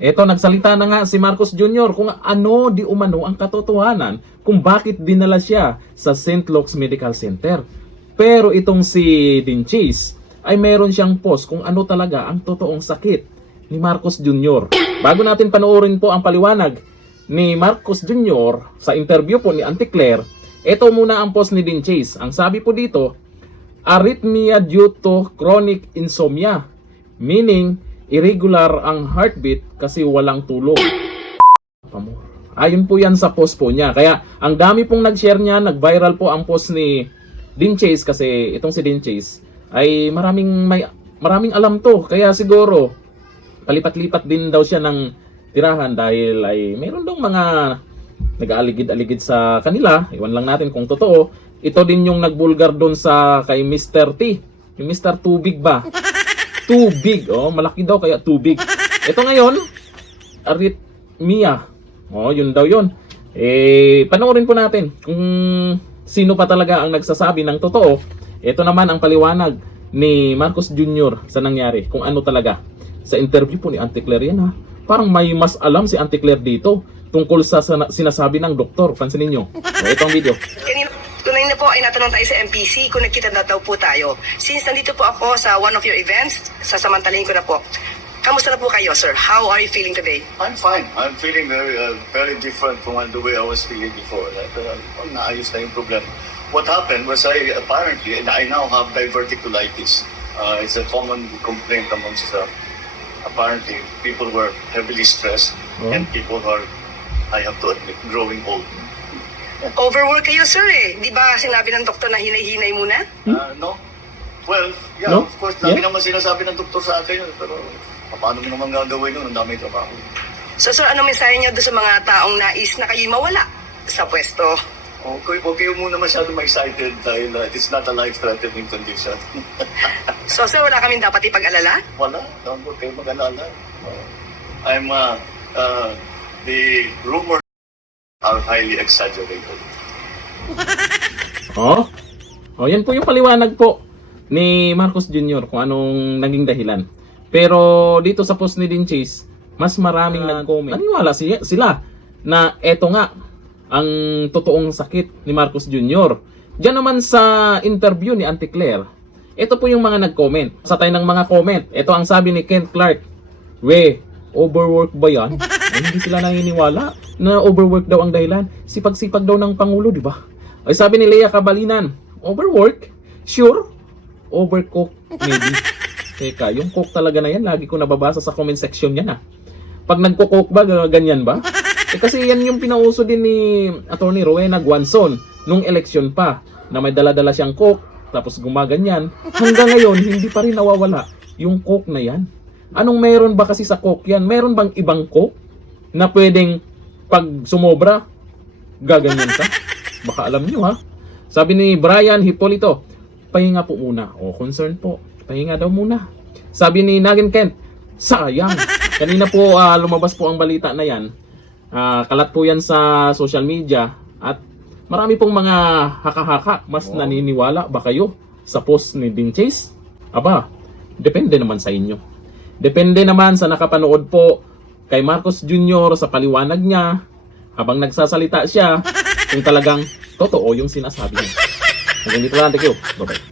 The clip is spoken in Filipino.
Eto, nagsalita na nga si Marcos Jr. kung ano di umano ang katotohanan kung bakit dinala siya sa St. Luke's Medical Center. Pero itong si Dean Chase ay meron siyang post kung ano talaga ang totoong sakit ni Marcos Jr. Bago natin panoorin po ang paliwanag ni Marcos Jr. sa interview po ni Auntie Claire, ito muna ang post ni Dean Chase. Ang sabi po dito, arrhythmia due to chronic insomnia, meaning irregular ang heartbeat kasi walang tulog. Ayun po yan sa post po niya. Kaya ang dami pong nag-share niya, nag-viral po ang post ni Dean Chase kasi itong si Dean Chase ay maraming alam to. Kaya siguro palipat-lipat din daw siya ng tirahan dahil ay mayroon daw mga nag-aaligid-aligid sa kanila. Iwan lang natin kung totoo. Ito din yung nagbulgar doon sa kay Mr. T. Yung Mr. Tubig ba? Too big. Oh, malaki daw kaya too big. Ito ngayon, arrhythmia. Oh, yun daw yun. Panoorin po natin kung sino pa talaga ang nagsasabi ng totoo. Ito naman ang paliwanag ni Marcos Jr. sa nangyari. Kung ano talaga. Sa interview po ni Auntie Claire yan ha. Parang may mas alam si Auntie Claire dito tungkol sa sinasabi ng doktor. Pansinin nyo. Oh, ito ang video. Tunay na po ay natanong tayo sa MPC kung nagkita na daw po tayo. Since nandito po ako sa one of your events, sasamantalin ko na po. Kamusta na po kayo, sir? How are you feeling today? I'm fine. I'm feeling very different from the way I was feeling before. Naayos na yung problem. What happened was I now have diverticulitis. It's a common complaint amongst apparently people who are heavily stressed and people who are, I have to admit, growing old. Overwork kayo, sir eh. Di ba sinabi ng doktor na hinay-hinay muna? No. Well, yeah, No? of course, lagi naman sinasabi ng doktor sa akin yun. Pero paano mo naman gagawin yun? Ang dami trabaho. So, sir, ano mensahe niyo doon sa mga taong nais na kayo'y mawala sa pwesto? Okay, huwag kayo muna masyado ma-excited dahil it's not a life-threatening condition. So, sir, wala kaming dapat ipag-alala? Wala, huwag kayo mag-alala. The rumors are highly exaggerated. Oh, yan po yung paliwanag po ni Marcos Jr. kung anong naging dahilan. Pero dito sa post ni Dean Chase, mas maraming nag-comment. Naniwala sila na eto nga ang totoong sakit ni Marcos Jr. Diyan naman sa interview ni Auntie Claire, ito po yung mga nag-comment. Sa tayo ng mga comment, ito ang sabi ni Kent Clark, overwork ba yan? Ay, hindi sila naniniwala na overwork daw ang dahilan. Sipag-sipag daw ng Pangulo, di ba? Ay, sabi ni Lea Cabalinan, overwork? Sure? Overcook? Maybe. Teka, yung cook talaga na yan, lagi ko nababasa sa comment section yan ha. Pag nagko-cook ba, ganyan ba? Kasi yan yung pinauso din ni Attorney Rowena Guanzon nung eleksyon pa, na may dala-dala siyang cook, tapos gumaganyan. Hanggang ngayon, hindi pa rin nawawala yung cook na yan. Anong meron ba kasi sa coke yan? Meron bang ibang coke na pwedeng pag sumobra, gaganyan ka? Baka alam nyo ha. Sabi ni Brian Hipolito, pahinga po muna. O, concern po. Pahinga daw muna. Sabi ni Nagin Kent, sayang. Kanina po lumabas po ang balita na yan. Kalat po yan sa social media. At marami pong mga haka-haka. Mas naniniwala ba kayo sa post ni Dean Chase? Aba, depende naman sa inyo. Depende naman sa nakapanood po kay Marcos Jr. sa paliwanag niya habang nagsasalita siya kung talagang totoo yung sinasabi niya. Hanggang dito lang, thank you. Bye-bye.